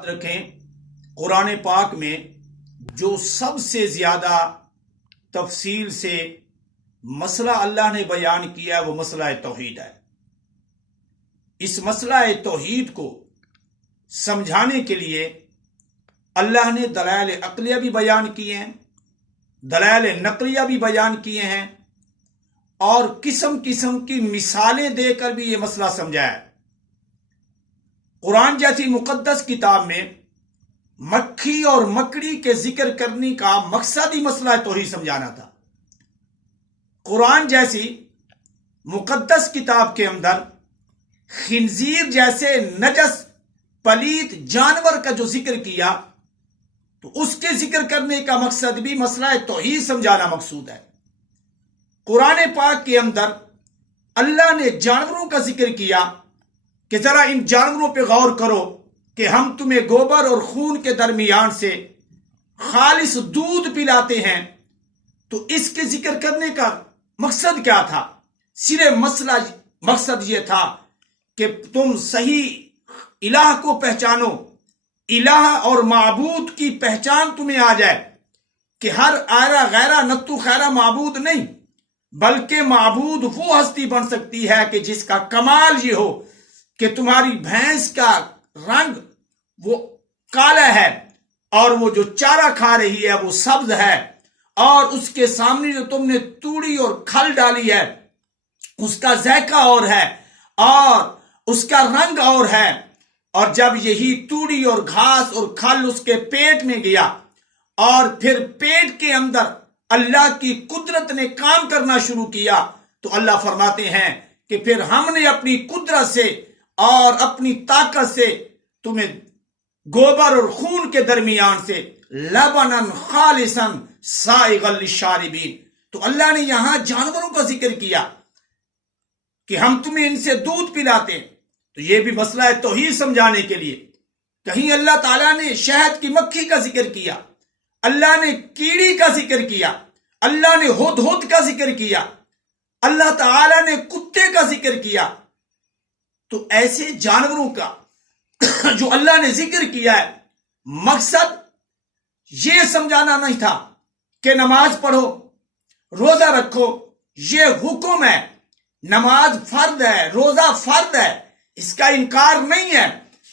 یاد رکھیں قرآن پاک میں جو سب سے زیادہ تفصیل سے مسئلہ اللہ نے بیان کیا ہے وہ مسئلہ توحید ہے۔ اس مسئلہ توحید کو سمجھانے کے لیے اللہ نے دلائل عقلیہ بھی بیان کیے ہیں، دلائل نقلیہ بھی بیان کیے ہیں، اور قسم قسم کی مثالیں دے کر بھی یہ مسئلہ سمجھایا ہے۔ قرآن جیسی مقدس کتاب میں مکھی اور مکڑی کے ذکر کرنے کا مقصد ہی مسئلہ توحید سمجھانا تھا۔ قرآن جیسی مقدس کتاب کے اندر خنزیر جیسے نجس پلیت جانور کا جو ذکر کیا تو اس کے ذکر کرنے کا مقصد بھی مسئلہ توحید سمجھانا مقصود ہے۔ قرآن پاک کے اندر اللہ نے جانوروں کا ذکر کیا کہ ذرا ان جانوروں پہ غور کرو کہ ہم تمہیں گوبر اور خون کے درمیان سے خالص دودھ پلاتے ہیں، تو اس کے ذکر کرنے کا مقصد کیا تھا؟ صرف مقصد یہ تھا کہ تم صحیح الہ کو پہچانو، الہ اور معبود کی پہچان تمہیں آ جائے کہ ہر آئرہ غیرہ نتو خیرہ معبود نہیں، بلکہ معبود وہ ہستی بن سکتی ہے کہ جس کا کمال یہ ہو کہ تمہاری بھینس کا رنگ وہ کالا ہے اور وہ جو چارہ کھا رہی ہے وہ سبز ہے، اور اس کے سامنے جو تم نے توڑی اور کھل ڈالی ہے اس کا ذائقہ اور ہے اور اس کا رنگ اور ہے، اور جب یہی توڑی اور گھاس اور کھل اس کے پیٹ میں گیا اور پھر پیٹ کے اندر اللہ کی قدرت نے کام کرنا شروع کیا تو اللہ فرماتے ہیں کہ پھر ہم نے اپنی قدرت سے اور اپنی طاقت سے تمہیں گوبر اور خون کے درمیان سے لبنن خالصا سائغا للشاربین، تو اللہ نے یہاں جانوروں کا ذکر کیا کہ ہم تمہیں ان سے دودھ پلاتے ہیں، تو یہ بھی مسئلہ ہے توحید سمجھانے کے لیے۔ کہیں اللہ تعالیٰ نے شہد کی مکھی کا ذکر کیا، اللہ نے کیڑی کا ذکر کیا، اللہ نے ہدہد کا ذکر کیا، اللہ تعالیٰ نے کتے کا ذکر کیا، تو ایسے جانوروں کا جو اللہ نے ذکر کیا ہے مقصد یہ سمجھانا نہیں تھا کہ نماز پڑھو روزہ رکھو، یہ حکم ہے، نماز فرض ہے، روزہ فرض ہے، اس کا انکار نہیں ہے،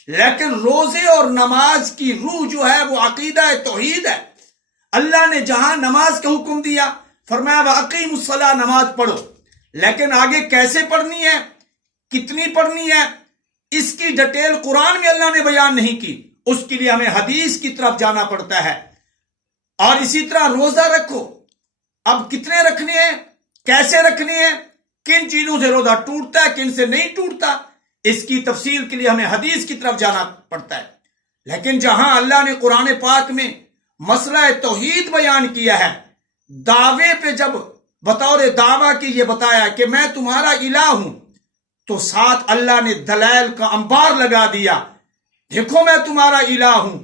لیکن روزے اور نماز کی روح جو ہے وہ عقیدہ توحید ہے۔ اللہ نے جہاں نماز کا حکم دیا فرمایا وَأَقِیمُوا الصَّلَاةَ، نماز پڑھو، لیکن آگے کیسے پڑھنی ہے، کتنی پڑھنی ہے، اس کی ڈیٹیل قرآن میں اللہ نے بیان نہیں کی، اس کے لیے ہمیں حدیث کی طرف جانا پڑتا ہے۔ اور اسی طرح روزہ رکھو، اب کتنے رکھنے ہیں، کیسے رکھنے ہیں، کن چیزوں سے روزہ ٹوٹتا ہے کن سے نہیں ٹوٹتا، اس کی تفصیل کے لیے ہمیں حدیث کی طرف جانا پڑتا ہے۔ لیکن جہاں اللہ نے قرآن پاک میں مسئلہ توحید بیان کیا ہے، دعوے پہ جب بطور دعویٰ کی یہ بتایا کہ میں تمہارا الہ ہوں، تو ساتھ اللہ نے دلائل کا انبار لگا دیا، دیکھو میں تمہارا الہ ہوں،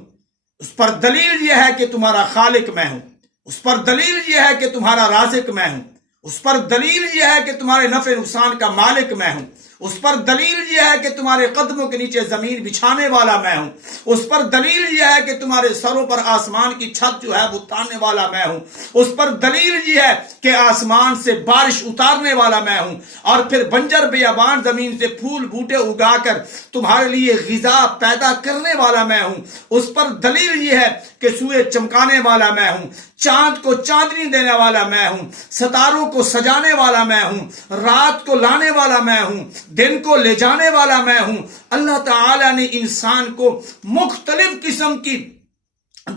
اس پر دلیل یہ ہے کہ تمہارا خالق میں ہوں، اس پر دلیل یہ ہے کہ تمہارا رازق میں ہوں، اس پر دلیل یہ ہے کہ تمہارے نفع نقصان کا مالک میں ہوں، اس پر دلیل یہ ہے کہ تمہارے قدموں کے نیچے زمین بچھانے والا میں ہوں، اس پر دلیل یہ ہے کہ تمہارے سروں پر آسمان کی چھت جو ہے وہ اتارنے والا میں ہوں، اس پر دلیل یہ ہے کہ آسمان سے بارش اتارنے والا میں ہوں، اور پھر بنجر بیابان زمین سے پھول بوٹے اگا کر تمہارے لیے غذا پیدا کرنے والا میں ہوں، اس پر دلیل یہ ہے کہ سورج چمکانے والا میں ہوں، چاند کو چاندنی دینے والا میں ہوں، ستاروں کو سجانے والا میں ہوں، رات کو لانے والا میں ہوں، دن کو لے جانے والا میں ہوں۔ اللہ تعالیٰ نے انسان کو مختلف قسم کی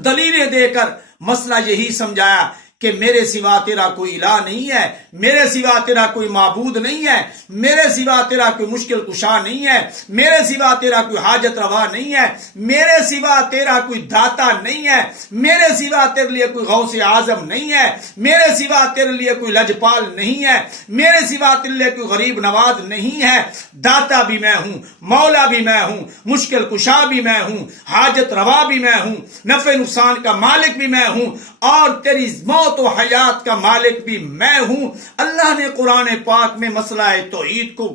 دلیلیں دے کر مسئلہ یہی سمجھایا کہ میرے سوا تیرا کوئی الہ نہیں ہے، میرے سوا تیرا کوئی معبود نہیں ہے، میرے سوا تیرا کوئی مشکل کشا نہیں ہے، میرے سوا تیرا کوئی حاجت روا نہیں ہے، میرے سوا تیرا کوئی داتا نہیں ہے، میرے سوا تیرے لیے کوئی غوث اعظم نہیں ہے، میرے سوا تیرے لیے کوئی لجپال نہیں ہے، میرے سوا تیرے لیے کوئی غریب نواز نہیں ہے، داتا بھی میں ہوں، مولا بھی میں ہوں، مشکل کشا بھی میں ہوں، حاجت روا بھی میں ہوں، نفع نقصان کا مالک بھی میں ہوں، اور تیری موت موت و حیات کا مالک بھی میں ہوں۔ اللہ نے قرآن پاک میں مسئلہ توحید کو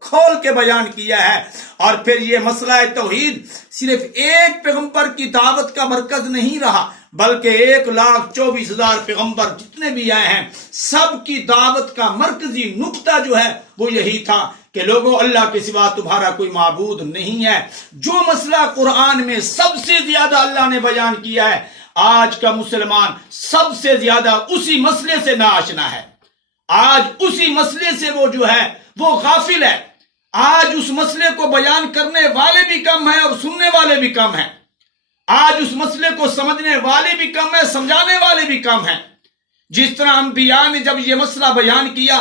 کھول کے بیان کیا ہے، اور پھر یہ مسئلہ توحید صرف ایک پیغمبر کی دعوت کا مرکز نہیں رہا، بلکہ 1,24,000 پیغمبر جتنے بھی آئے ہیں سب کی دعوت کا مرکزی نقطہ جو ہے وہ یہی تھا کہ لوگوں، اللہ کے سوا تمہارا کوئی معبود نہیں ہے۔ جو مسئلہ قرآن میں سب سے زیادہ اللہ نے بیان کیا ہے، آج کا مسلمان سب سے زیادہ اسی مسئلے سے ناآشنا ہے۔ آج اسی مسئلے سے وہ جو ہے وہ غافل ہے۔ آج اس مسئلے کو بیان کرنے والے بھی کم ہیں اور سننے والے بھی کم ہیں۔ آج اس مسئلے کو سمجھنے والے بھی کم ہیں، سمجھانے والے بھی کم ہیں۔ جس طرح انبیاء نے جب یہ مسئلہ بیان کیا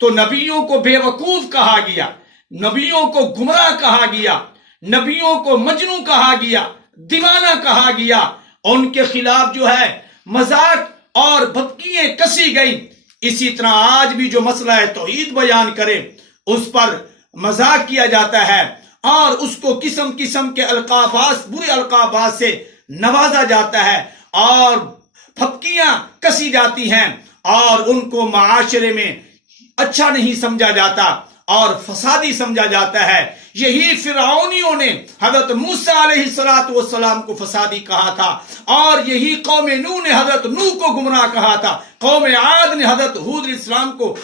تو نبیوں کو بے وقوف کہا گیا، نبیوں کو گمراہ کہا گیا، نبیوں کو مجنون کہا گیا، دیوانہ کہا گیا، ان کے خلاف جو ہے مذاق اور بھڑکیاں کسی گئی۔ اسی طرح آج بھی جو مسئلہ توحید بیان کرے اس پر مذاق کیا جاتا ہے اور اس کو قسم قسم کے القابات، برے القابات سے نوازا جاتا ہے اور پھپکیاں کسی جاتی ہیں اور ان کو معاشرے میں اچھا نہیں سمجھا جاتا اور فسادی سمجھا جاتا ہے۔ یہی فرعونیوں نے حضرت موسیٰ علیہ السلام کو فسادی کہا تھا، اور یہی قوم نوح نے حضرت نوح کو گمراہ کہا تھا، قوم عاد نے حضرت ہود علیہ السلام کو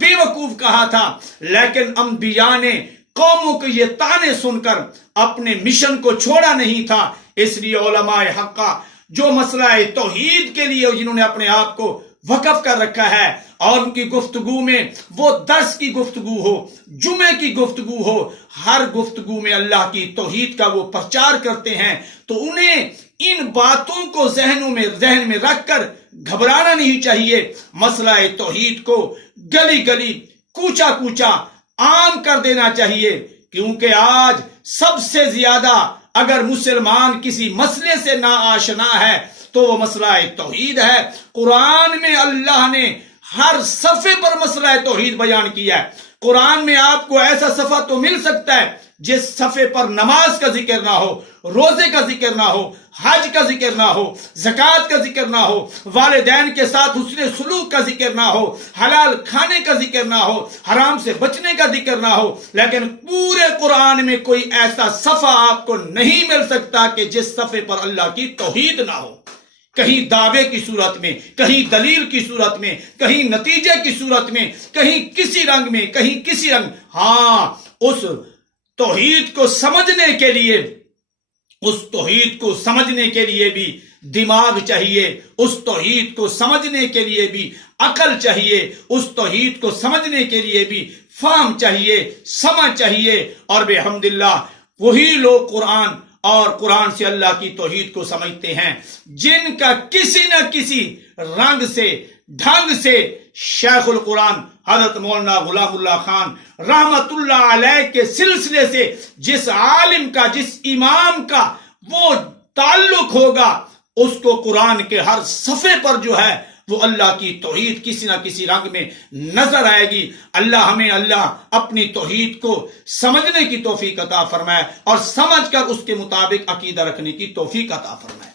بے وقوف کہا تھا۔ لیکن انبیاء نے قوموں کے یہ طعنے سن کر اپنے مشن کو چھوڑا نہیں تھا۔ اس لیے علماء حقہ جو مسئلہ توحید کے لیے جنہوں نے اپنے آپ کو وقف کر رکھا ہے، اور ان کی گفتگو میں وہ درس کی گفتگو ہو، جمعے کی گفتگو ہو، ہر گفتگو میں اللہ کی توحید کا وہ پرچار کرتے ہیں، تو انہیں ان باتوں کو ذہن میں رکھ کر گھبرانا نہیں چاہیے۔ مسئلہ توحید کو گلی گلی، کوچا کوچا عام کر دینا چاہیے، کیونکہ آج سب سے زیادہ اگر مسلمان کسی مسئلے سے ناآشنا ہے تو وہ مسئلہ توحید ہے۔ قرآن میں اللہ نے ہر صفحے پر مسئلہ توحید بیان کیا ہے۔ قرآن میں آپ کو ایسا صفحہ تو مل سکتا ہے جس صفحے پر نماز کا ذکر نہ ہو، روزے کا ذکر نہ ہو، حج کا ذکر نہ ہو، زکوٰۃ کا ذکر نہ ہو، والدین کے ساتھ حسن سلوک کا ذکر نہ ہو، حلال کھانے کا ذکر نہ ہو، حرام سے بچنے کا ذکر نہ ہو۔ لیکن پورے قرآن میں کوئی ایسا صفحہ آپ کو نہیں مل سکتا کہ جس صفحے پر اللہ کی توحید نہ ہو، کہیں دعوے کی صورت میں، کہیں دلیل کی صورت میں، کہیں نتیجے کی صورت میں، کہیں کسی رنگ میں، کہیں کسی رنگ۔ ہاں، اس توحید کو سمجھنے کے لیے، اس توحید کو سمجھنے کے لیے بھی دماغ چاہیے، اس توحید کو سمجھنے کے لیے بھی عقل چاہیے، اس توحید کو سمجھنے کے لیے بھی فہم چاہیے، سمجھ چاہیے۔ اور بحمداللہ وہی لوگ قرآن سے اللہ کی توحید کو سمجھتے ہیں جن کا کسی نہ کسی رنگ سے، ڈھنگ سے شیخ القرآن حضرت مولانا غلام اللہ خان رحمت اللہ علیہ کے سلسلے سے جس عالم کا، جس امام کا وہ تعلق ہوگا، اس کو قرآن کے ہر صفحے پر جو ہے وہ اللہ کی توحید کسی نہ کسی رنگ میں نظر آئے گی۔ اللہ اپنی توحید کو سمجھنے کی توفیق عطا فرمائے اور سمجھ کر اس کے مطابق عقیدہ رکھنے کی توفیق عطا فرمائے۔